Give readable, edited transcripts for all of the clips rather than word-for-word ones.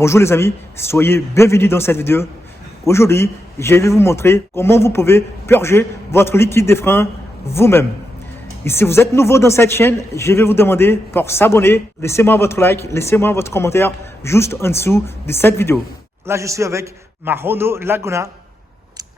Bonjour les amis, soyez bienvenus dans cette vidéo. Aujourd'hui, je vais vous montrer comment vous pouvez purger votre liquide de frein vous-même. Et si vous êtes nouveau dans cette chaîne, je vais vous demander pour s'abonner. Laissez-moi votre like, laissez-moi votre commentaire juste en dessous de cette vidéo. Là, je suis avec ma Renault Laguna.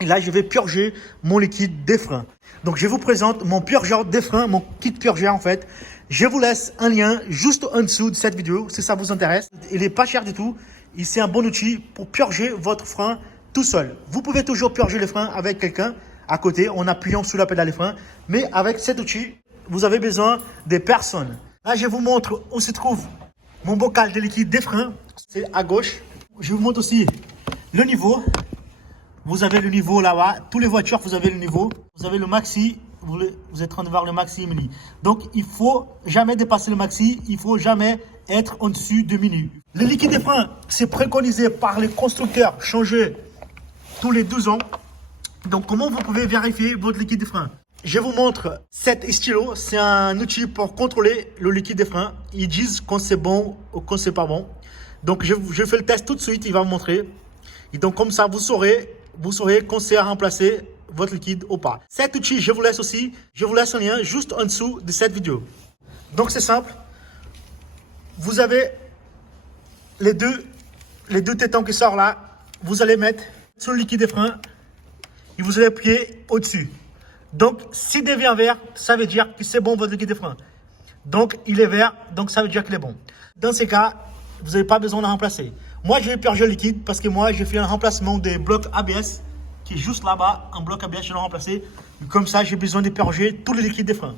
Et là, je vais purger mon liquide de frein. Donc, je vous présente mon purgeur de frein, mon kit purgeur en fait. Je vous laisse un lien juste en dessous de cette vidéo si ça vous intéresse. Il n'est pas cher du tout. Et c'est un bon outil pour purger votre frein tout seul. Vous pouvez toujours purger les freins avec quelqu'un à côté en appuyant sur la pédale des freins. Mais avec cet outil, vous avez besoin de personne. Là, je vous montre où se trouve mon bocal de liquide de frein. C'est à gauche. Je vous montre aussi le niveau. Vous avez le niveau là-bas. Toutes les voitures, vous avez le niveau. Vous avez le maxi. Vous êtes en train de voir le maxi mini. Donc, il faut jamais dépasser le maxi. Il faut jamais être en dessus de mini. Le liquide de frein, c'est préconisé par les constructeurs. Changer tous les 12 ans. Donc, comment vous pouvez vérifier votre liquide de frein? Je vous montre cet stylo. C'est un outil pour contrôler le liquide de frein. Ils disent quand c'est bon ou quand c'est pas bon. Donc, je fais le test tout de suite. Il va vous montrer. Et donc, comme ça, vous saurez quand c'est à remplacer votre liquide ou pas. Cet outil, je vous laisse un lien juste en dessous de cette vidéo. Donc, c'est simple. Vous avez les deux tétons qui sortent là. Vous allez mettre sur le liquide de frein et vous allez appuyer au-dessus. Donc, s'il devient vert, ça veut dire que c'est bon votre liquide de frein. Donc, il est vert, donc ça veut dire qu'il est bon. Dans ces cas, vous n'avez pas besoin de remplacer. Moi, je vais purger le liquide parce que moi, j'ai fait un remplacement des blocs ABS qui est juste là-bas. Un bloc ABS, je l'ai remplacé. Comme ça, j'ai besoin de purger tous les liquides de frein.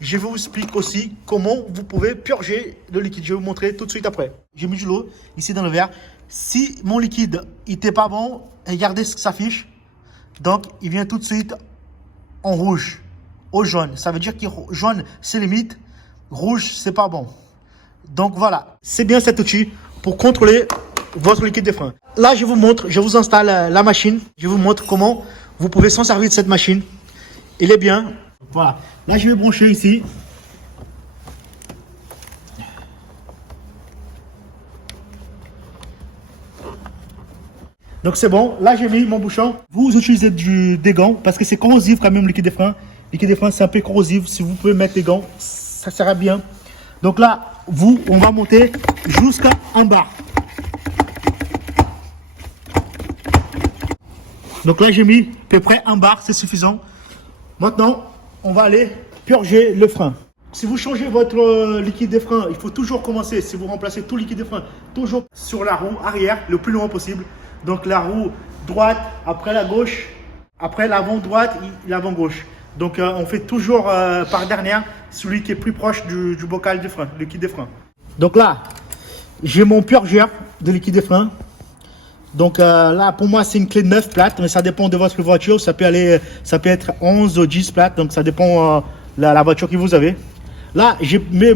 Je vous explique aussi comment vous pouvez purger le liquide. Je vais vous montrer tout de suite après. J'ai mis de l'eau ici dans le verre. Si mon liquide n'était pas bon, regardez ce que ça affiche. Donc, il vient tout de suite en rouge, au jaune. Ça veut dire que jaune, c'est limite. Rouge, c'est pas bon. Donc, voilà. C'est bien cet outil pour contrôler votre liquide de frein. Là, je vous montre, je vous installe la machine. Je vous montre comment vous pouvez s'en servir de cette machine. Il est bien. Voilà. Là, je vais brancher ici. Donc, c'est bon. Là, j'ai mis mon bouchon. Vous utilisez des gants parce que c'est corrosif quand même, le liquide de frein. Le liquide de frein, c'est un peu corrosif. Si vous pouvez mettre des gants, ça sera bien. Donc là, on va monter jusqu'à en bas. Donc là, j'ai mis à peu près un bar, c'est suffisant. Maintenant, on va aller purger le frein. Si vous changez votre liquide de frein, il faut toujours commencer, si vous remplacez tout le liquide de frein, toujours sur la roue arrière, le plus loin possible. Donc la roue droite, après la gauche, après l'avant droite et l'avant gauche. Donc on fait toujours par dernière, celui qui est plus proche du bocal de frein, le liquide de frein. Donc là, j'ai mon purgeur de liquide de frein. Donc là, pour moi, c'est une clé de 9 plates, mais ça dépend de votre voiture. Ça peut être 11 ou 10 plates, donc ça dépend la voiture que vous avez. Là, j'ai mis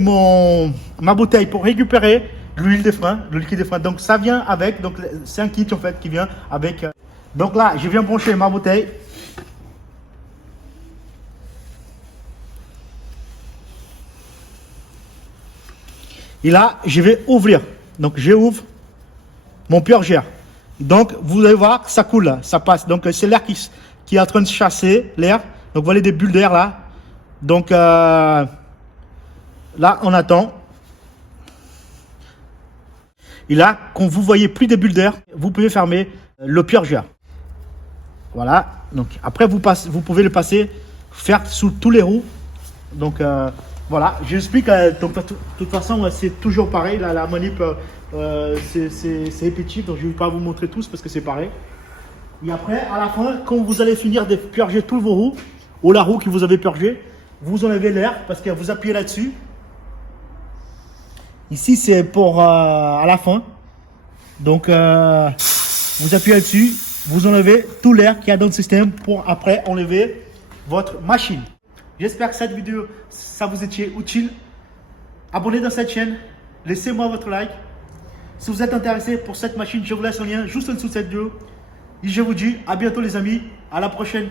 ma bouteille pour récupérer l'huile de frein, le liquide de frein. Donc ça vient avec, donc c'est un kit en fait qui vient avec. Donc là, je viens brancher ma bouteille. Et là, je vais ouvrir. Donc j'ouvre mon purgeur. Donc, vous allez voir que ça coule, là, ça passe. Donc, c'est l'air qui est en train de chasser l'air. Donc, vous voyez des bulles d'air là. Donc, là, on attend. Et là, quand vous voyez plus de bulles d'air, vous pouvez fermer le purgeur. Voilà. Donc, après, vous pouvez le passer, faire sous tous les roues. Donc, voilà. J'explique. Donc, de toute façon, c'est toujours pareil. Là, la manip. C'est répétitif, donc je ne vais pas vous montrer tous parce que c'est pareil. Et après, à la fin, quand vous allez finir de purger tous vos roues, ou la roue que vous avez purgée, vous enlevez l'air parce que vous appuyez là-dessus. Ici, c'est pour à la fin. Donc, vous appuyez là-dessus, vous enlevez tout l'air qu'il y a dans le système pour après enlever votre machine. J'espère que cette vidéo, ça vous était utile. Abonnez-vous dans cette chaîne, laissez-moi votre like. Si vous êtes intéressé pour cette machine, je vous laisse un lien juste en dessous de cette vidéo. Et je vous dis à bientôt les amis, à la prochaine.